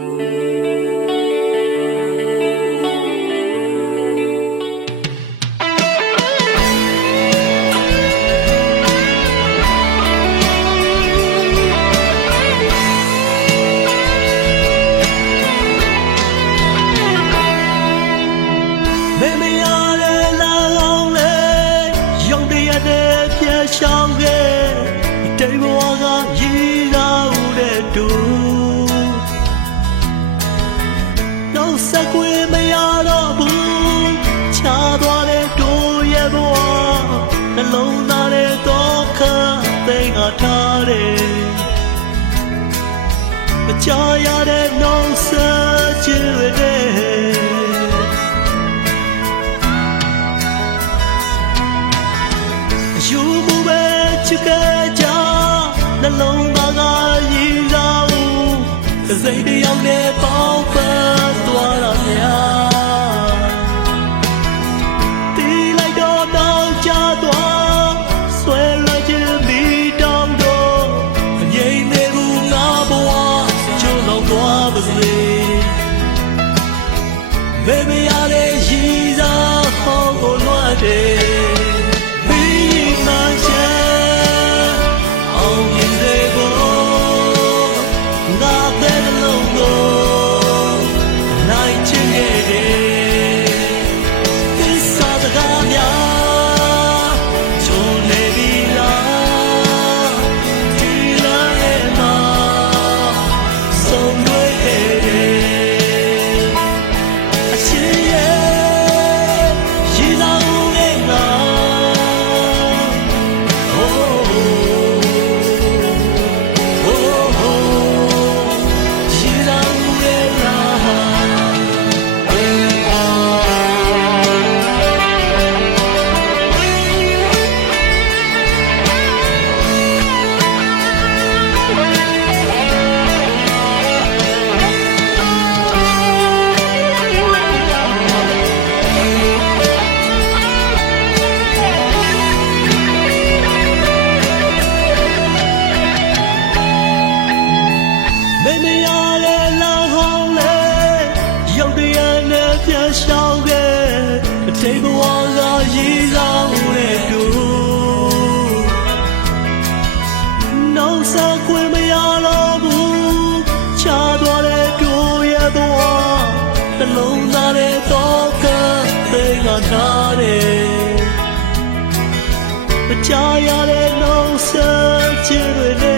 Música ကြာရတဲ့နှောင်းဆက်ခြင်းတဲ့ယူမှုပဲချစ်ခဲ့ကြနှလုံးသားကရည်စားဦးစိတ်တယောက်နဲ့ပေါင်းဖက်သွားတာများတီးလိုက်တော့တောင်းကြ ဆက်ခွင့်မရတော့ဘူးချာသွားတဲ့ပြိုရဲ့ဘဝနှလုံးသားရဲ့တော့ကသိငါထားတယ်မချရတဲ့နှုတ်ဆက်ခြင်းတွေ